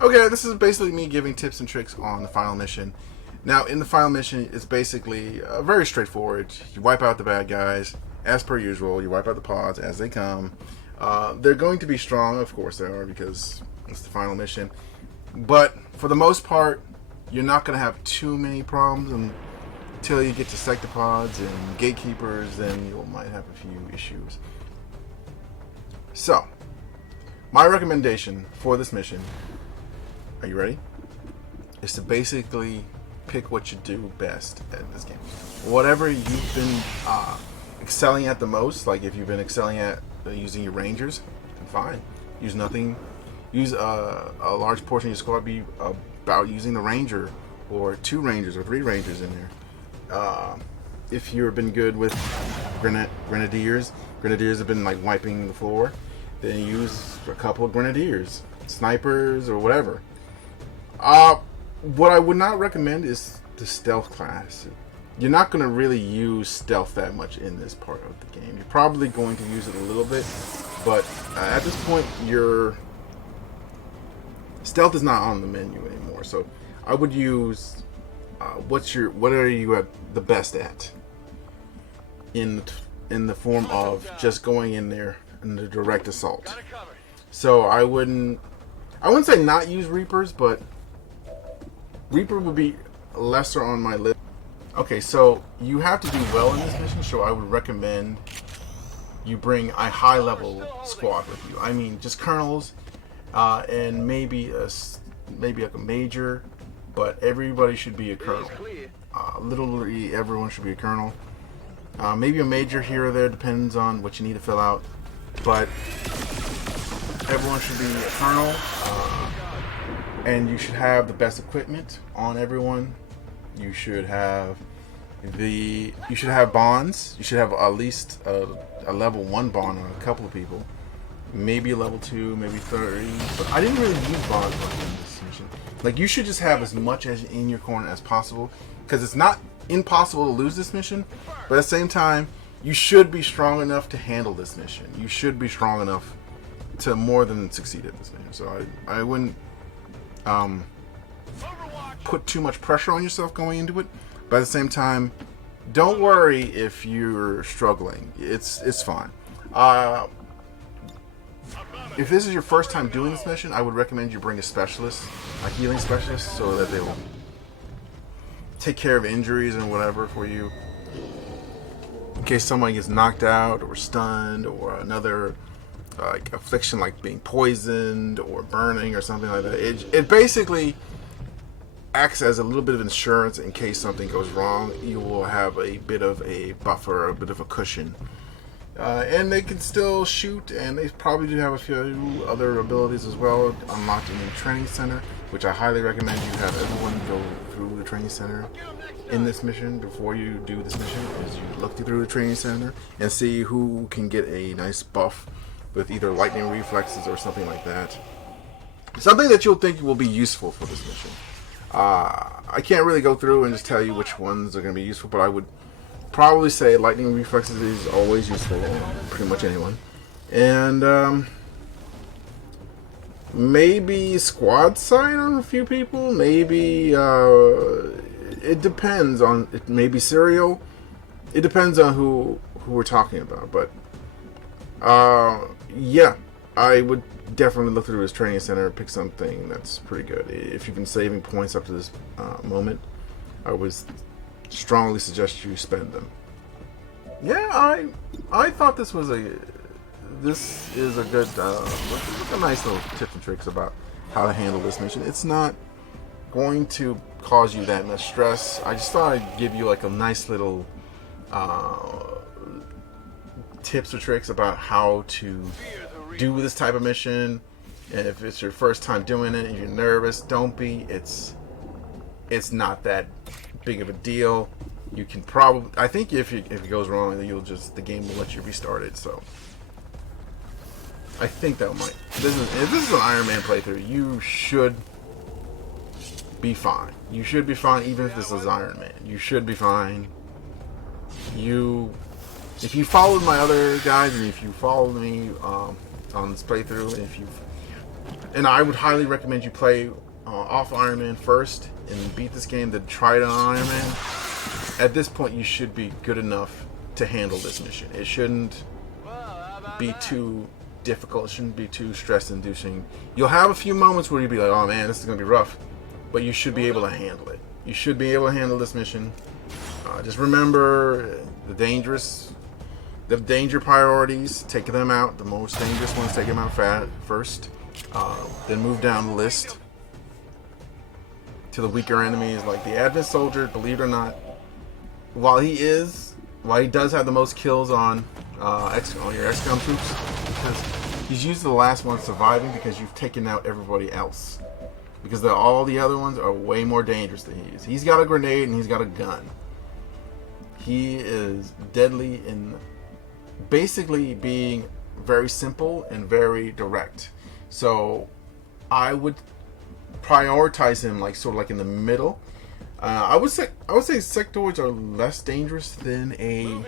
Okay, this is basically me giving tips and tricks on the final mission. Now, in the final mission, it's basically very straightforward. You wipe out the bad guys, as per usual. You wipe out the pods as they come. They're going to be strong, of course they are, because it's the final mission. But for the most part, you're not going to have too many problems until you get to sectopods and gatekeepers. Then you might have a few issues. So, my recommendation for this mission, are you ready? Is to basically pick what you do best at this game. Whatever you've been excelling at the most, like if you've been excelling at using your rangers, then fine. Use nothing. Use a large portion of your squad be about using the ranger, or 2 rangers, or 3 rangers in there. If you've been good with grenadiers have been like wiping the floor, then use a couple of grenadiers, snipers, or whatever. What I would not recommend is the stealth class. You're not going to really use stealth that much in this part of the game. You're probably going to use it a little bit, but at this point, your stealth is not on the menu anymore. So I would use what are you at the best at in the form of just going in there in the direct assault. So I wouldn't say not use Reapers, but Reaper would be lesser on my list. Okay, so you have to do well in this mission, so I would recommend you bring a high-level squad with you. I mean, just colonels, and maybe like a major, but everybody should be a colonel. Literally everyone should be a colonel. Maybe a major here or there, depends on what you need to fill out, but everyone should be a colonel. And you should have the best equipment on everyone. You should have bonds. You should have at least a level 1 bond on a couple of people. Maybe a level 2, maybe 30. But I didn't really use bonds much in this mission. Like, you should just have as much as in your corner as possible, because it's not impossible to lose this mission, but at the same time, you should be strong enough to handle this mission. You should be strong enough to more than succeed at this mission. So I wouldn't put too much pressure on yourself going into it, but at the same time, don't worry if you're struggling. It's fine. If this is your first time doing this mission, I would recommend you bring a specialist, a healing specialist, so that they will take care of injuries and whatever for you, in case someone gets knocked out or stunned, or another like affliction like being poisoned or burning or something like that. It basically acts as a little bit of insurance in case something goes wrong. You will have a bit of a buffer, a bit of a cushion. And they can still shoot, and they probably do have a few other abilities as well unlocked in the training center, which I highly recommend you have everyone go through the training center in this mission before you do this mission, is you look through the training center and see who can get a nice buff with either lightning reflexes or something like that. Something that you'll think will be useful for this mission. I can't really go through and just tell you which ones are going to be useful, but I would probably say lightning reflexes is always useful on pretty much anyone. And maybe squad sight on a few people. Maybe it depends on, maybe serial. It depends on who we're talking about, but yeah, I would definitely look through his training center and pick something that's pretty good. If you've been saving points up to this moment, I would strongly suggest you spend them. Yeah, I thought this is a good, a nice little tips and tricks about how to handle this mission. It's not going to cause you that much stress. I just thought I'd give you like a nice little tips or tricks about how to do this type of mission. And if it's your first time doing it and you're nervous, don't be. It's not that big of a deal. You can probably, I think if it goes wrong, then the game will let you restart it. So I think that might. If this is an Iron Man playthrough, you should be fine. You should be fine, even if this is Iron Man. You should be fine. If you followed my other guys, and if you followed me on this playthrough, if you've And I would highly recommend you play off Iron Man first and beat this game, then try it on Iron Man. At this point, you should be good enough to handle this mission. It shouldn't be too difficult. It shouldn't be too stress-inducing. You'll have a few moments where you'll be like, oh man, this is going to be rough. But you should be able to handle it. You should be able to handle this mission. Just remember the danger priorities. Take them out. The most dangerous ones, take them out first. Then move down the list to the weaker enemies, like the Advent Soldier. Believe it or not, while he does have the most kills on your XCOM troops, because he's usually the last one surviving because you've taken out everybody else. Because all the other ones are way more dangerous than he is. He's got a grenade and he's got a gun. He is deadly in basically being very simple and very direct. So I would prioritize him sort of like in the middle. I would say sectoids are less dangerous than a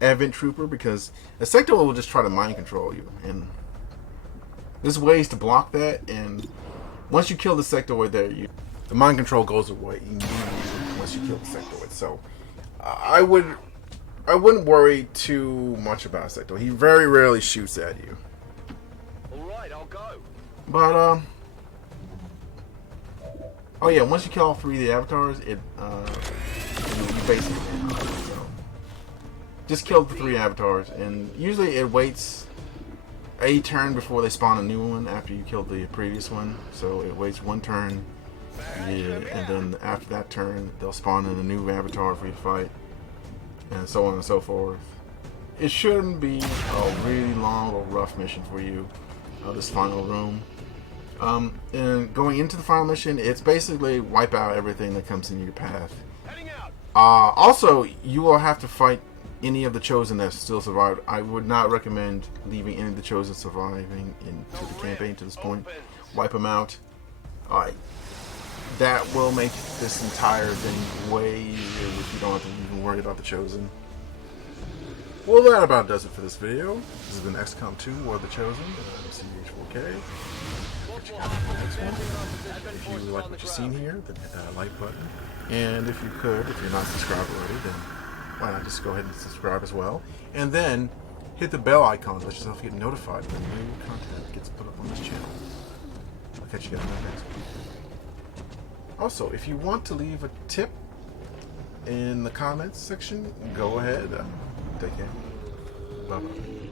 Advent Trooper, because a sectoid will just try to mind control you, and there's ways to block that. And once you kill the sectoid, the mind control goes away immediately once you kill the sectoid. So I wouldn't worry too much about a sectoid. He very rarely shoots at you. All right, I'll go. But oh yeah, once you kill all three of the avatars, you basically so just kill the three avatars, and usually it waits a turn before they spawn a new one after you killed the previous one. So it waits one turn, and then after that turn, they'll spawn in a new avatar for you to fight, and so on and so forth. It shouldn't be a really long or rough mission for you, this final room. And going into the final mission, it's basically wipe out everything that comes in your path. Also, you will have to fight any of the Chosen that still survived. I would not recommend leaving any of the Chosen surviving into the campaign to this point. Wipe them out. Alright. That will make this entire thing way easier if you don't have to even worry about the Chosen. Well, that about does it for this video. This has been XCOM 2 War of the Chosen. I'm CH4K. If you like what you've seen here, then hit that like button. And if you're not subscribed already, then why not just go ahead and subscribe as well. And then hit the bell icon to let yourself get notified when new content gets put up on this channel. I'll catch you guys next week. Also, if you want to leave a tip in the comments section, go ahead. Take care. Bye-bye.